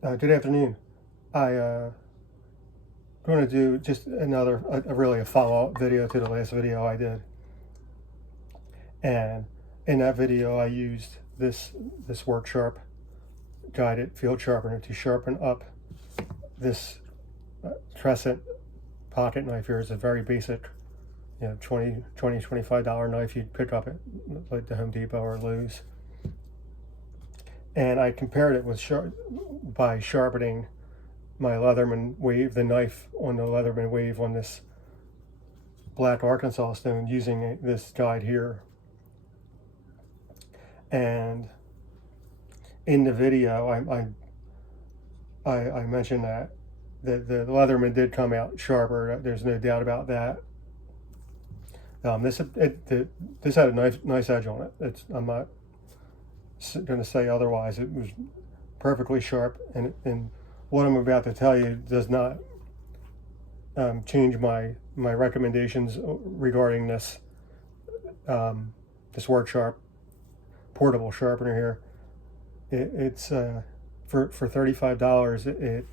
Good afternoon. I going to do just another, really a follow-up video to the last video I did. And in that video, I used this Work Sharp guided field sharpener to sharpen up this crescent pocket knife here. It's a very basic, $25 knife you'd pick up at like the Home Depot or Lowe's. And I compared it with by sharpening my Leatherman wave, the knife on the Leatherman wave on this black Arkansas stone using this guide here. And in the video, I mentioned that the Leatherman did come out sharper. There's no doubt about that. This had a nice edge on it. I'm not going to say otherwise. It was perfectly sharp, and what I'm about to tell you does not change my recommendations regarding this this Work Sharp portable sharpener here. It's for $35.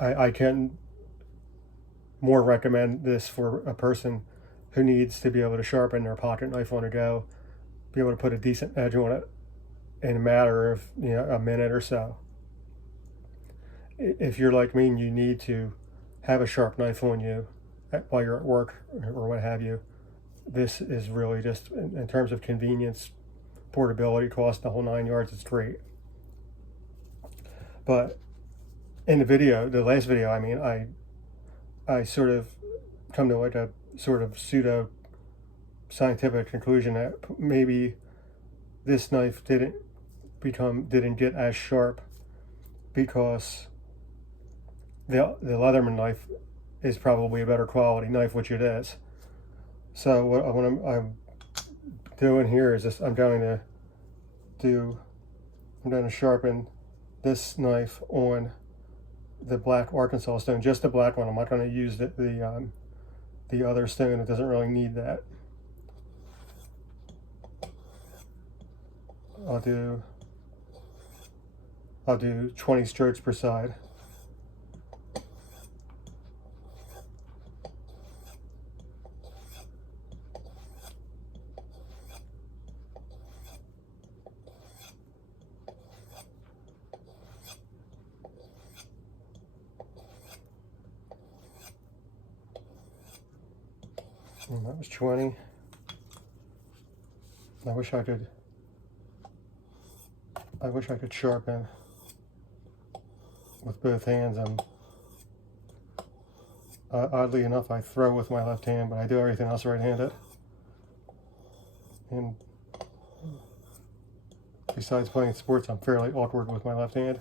I can more recommend this for a person who needs to be able to sharpen their pocket knife on the go, be able to put a decent edge on it in a matter of a minute or so. If you're like me and you need to have a sharp knife on you while you're at work or what have you, this is really just, in terms of convenience, portability, cost, the whole 9 yards, it's great. But in the video, the last video, I mean, I sort of come to like a sort of pseudo scientific conclusion that maybe this knife didn't get as sharp because the Leatherman knife is probably a better quality knife, which it is. So what I'm doing here is I'm going to sharpen this knife on the black Arkansas stone, just the black one. I'm not going to use the other stone. It doesn't really need that. I'll do 20 strokes per side. And that was 20. I wish I could sharpen with both hands. Oddly enough, I throw with my left hand, but I do everything else right-handed. And besides playing sports, I'm fairly awkward with my left hand.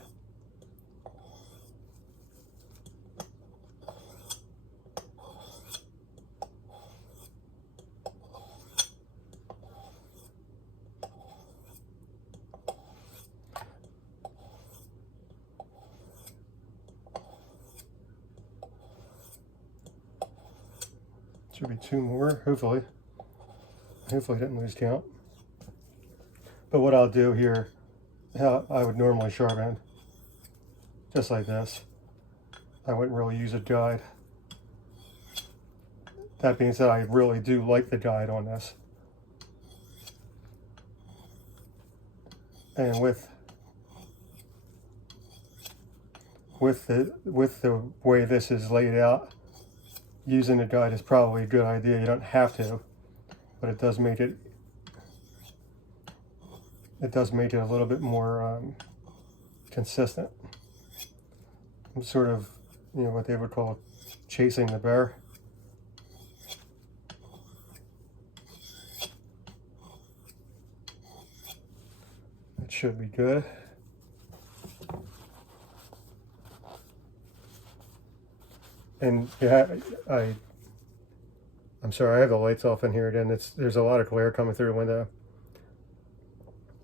Should be two more, hopefully. Hopefully I didn't lose count. But what I'll do here, how I would normally sharpen, just like this. I wouldn't really use a guide. That being said, I really do like the guide on this. And with the way this is laid out, using a guide is probably a good idea. You don't have to, but it does make it a little bit more consistent. I'm sort of, what they would call chasing the bear. It should be good. And yeah, I'm sorry, I have the lights off in here again. There's a lot of glare coming through the window.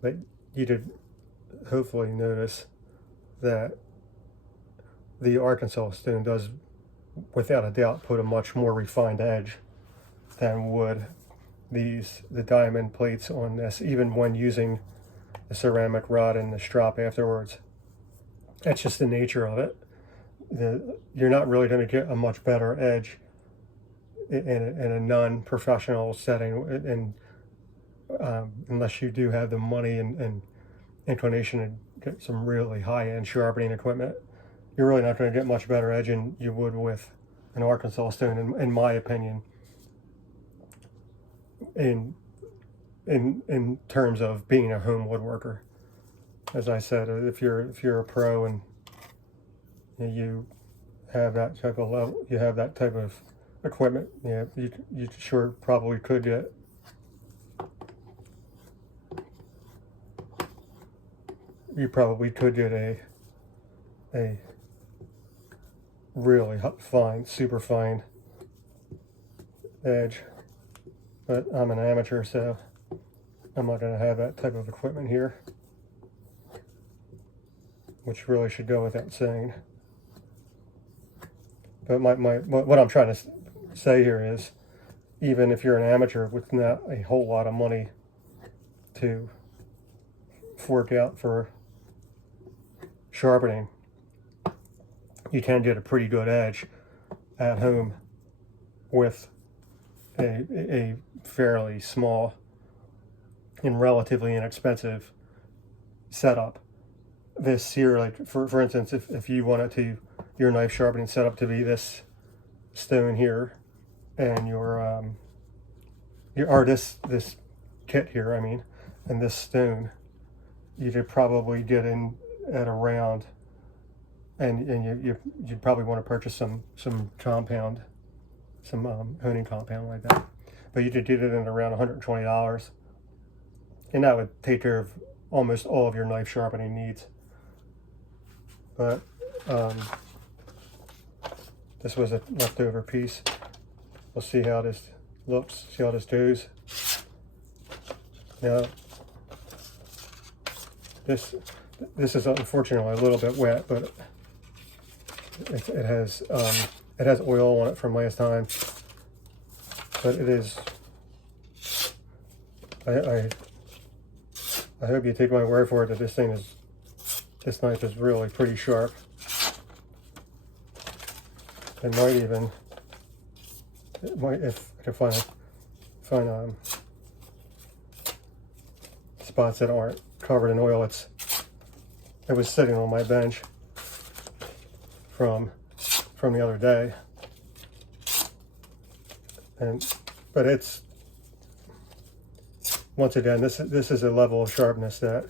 But you did hopefully notice that the Arkansas stone does, without a doubt, put a much more refined edge than would the diamond plates on this, even when using the ceramic rod and the strop afterwards. That's just the nature of it. You're not really going to get a much better edge in a non-professional setting, and unless you do have the money and inclination to get some really high-end sharpening equipment, you're really not going to get much better edge than you would with an Arkansas stone, in my opinion. In terms of being a home woodworker, as I said, if you're a pro and you have that type of level, you have that type of equipment, yeah, you sure probably could get a really fine, super fine edge. But I'm an amateur, so I'm not going to have that type of equipment here, which really should go without saying. But what I'm trying to say here is, even if you're an amateur with not a whole lot of money to fork out for sharpening, you can get a pretty good edge at home with a fairly small and relatively inexpensive setup. This here, like for instance, if you wanted your knife sharpening setup to be this stone here, and this kit here, I mean, and this stone, you could probably get in at around, and you'd probably want to purchase some compound, some honing compound like that, but you could get it in around $120, and that would take care of almost all of your knife sharpening needs. But this was a leftover piece. We'll see how this looks, see how this goes. Now, this is unfortunately a little bit wet, but it has oil on it from last time. But it is. I hope you take my word for it that this knife is really pretty sharp. It might, if I can find spots that aren't covered in oil. It was sitting on my bench from the other day, but it's, once again, this is a level of sharpness that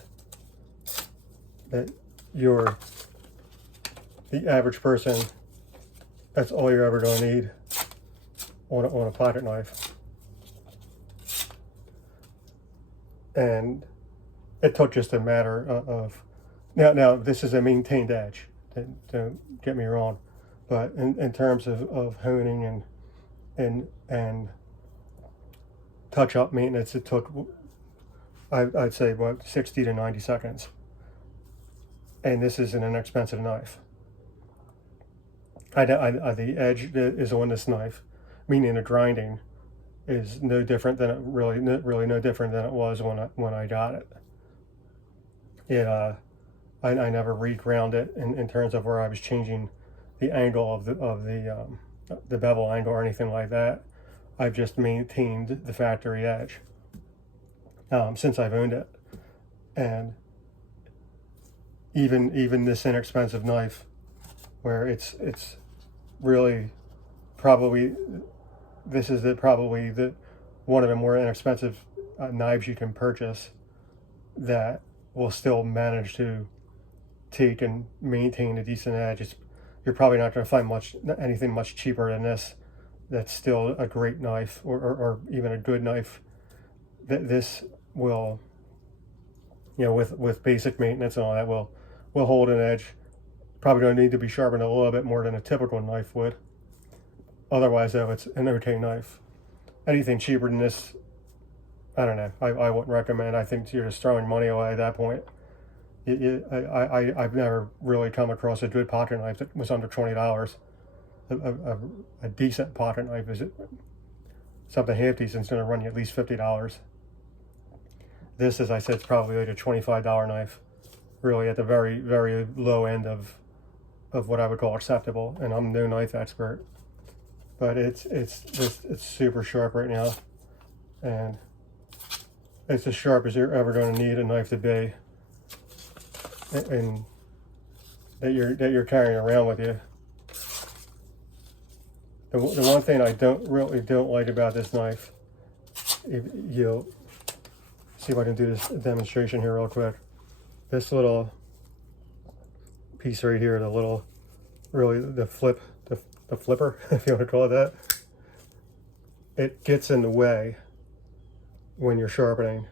the average person, that's all you're ever going to need on a pocket knife. And it took just a matter of now this is a maintained edge, don't get me wrong, but in terms of honing and touch-up maintenance, it took, I'd say, about 60 to 90 seconds. And this is an inexpensive knife. The edge that is on this knife, meaning the grinding, is no different than really no different than it was when I got it. I never reground it in terms of where I was changing the angle of the bevel angle or anything like that. I've just maintained the factory edge since I've owned it, and even this inexpensive knife, where it's really probably one of the more inexpensive knives you can purchase, that will still manage to take and maintain a decent edge. You're probably not going to find anything much cheaper than this that's still a great knife, or even a good knife. This will, with basic maintenance and all that, will hold an edge. Probably going to need to be sharpened a little bit more than a typical knife would. Otherwise, though, it's an okay knife. Anything cheaper than this, I don't know, I wouldn't recommend. I think you're just throwing money away at that point. I've never really come across a good pocket knife that was under $20. A decent pocket knife, is something half decent, is going to run you at least $50. This, as I said, is probably like a $25 knife, really at the very, very low end of what I would call acceptable. And I'm no knife expert, but it's super sharp right now, and it's as sharp as you're ever going to need a knife to be, and that you're carrying around with you. The one thing I don't like about this knife, if you'll see if I can do this demonstration here real quick. This little piece right here, the little, really the flipper, if you want to call it that, it gets in the way when you're sharpening.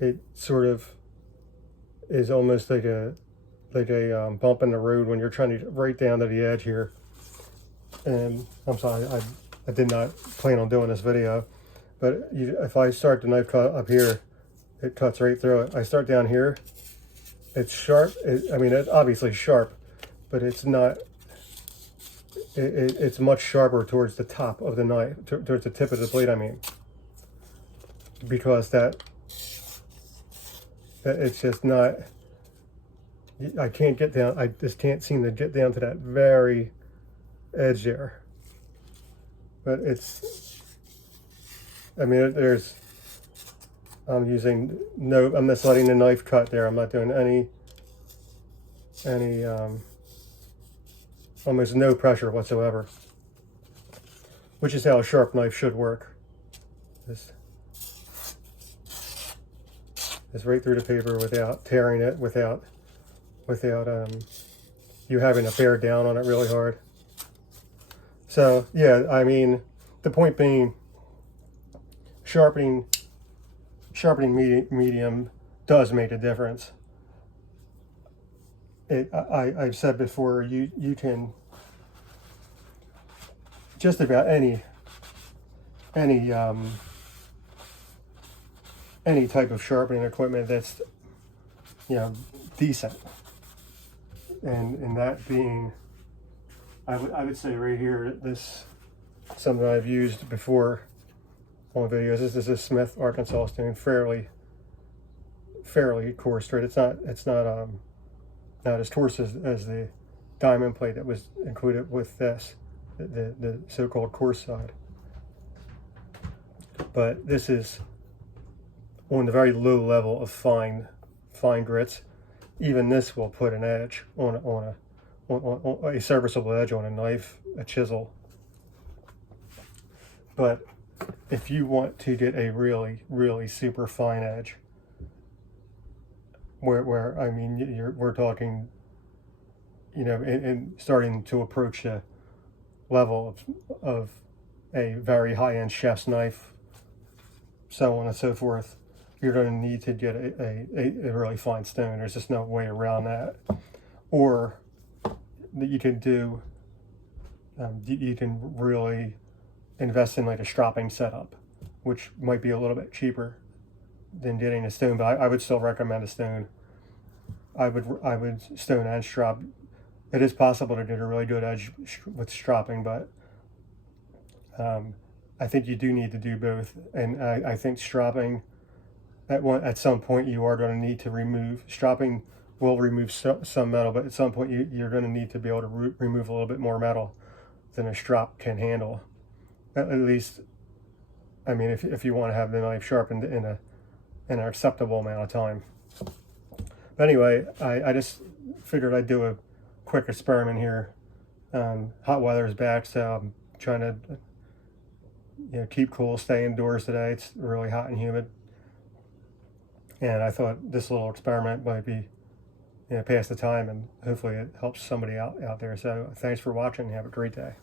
It sort of is almost like a bump in the road when you're trying to get right down to the edge here. And I'm sorry, I did not plan on doing this video, but if I start the knife cut up here, it cuts right through it. I start down here, it's sharp. I mean, it's obviously sharp, but it's not, it's much sharper towards the top of the knife, towards the tip of the blade, I mean, because that it's just not, I can't get down, I just can't seem to get down to that very edge there. But it's, I mean, there's, I'm using no, I'm just letting the knife cut there. I'm not doing any almost no pressure whatsoever, which is how a sharp knife should work. Just right through the paper without tearing it, without you having to bear down on it really hard. So yeah, I mean, the point being, sharpening medium does make a difference. I've said before, you can just about any type of sharpening equipment that's, you know, decent, and that being, I would say right here, this something I've used before on videos. This is a Smith Arkansas stone, fairly coarse thread. It's not as coarse as the diamond plate that was included with this, the so-called coarse side. But this is on the very low level of fine grits. Even this will put an edge on a serviceable edge on a knife, a chisel. But if you want to get a really super fine edge, where I mean, we're talking, you know, and starting to approach the level of a very high-end chef's knife, so on and so forth, you're going to need to get a really fine stone. There's just no way around that. Or that you can do, you can really invest in like a stropping setup, which might be a little bit cheaper than getting a stone, but I would still recommend a stone. I would stone and strop. It is possible to get a really good edge with stropping, but I think you do need to do both. And I think stropping, at some point you are going to need to remove, stropping will remove some metal, but at some point you're going to need to be able to remove a little bit more metal than a strop can handle. At least, I mean, if you want to have the knife sharpened in an acceptable amount of time. But anyway, I just figured I'd do a quick experiment here. Hot weather is back, so I'm trying to, you know, keep cool, stay indoors today. It's really hot and humid, and I thought this little experiment might be, you know, pass the time, and hopefully it helps somebody out there. So thanks for watching. Have a great day.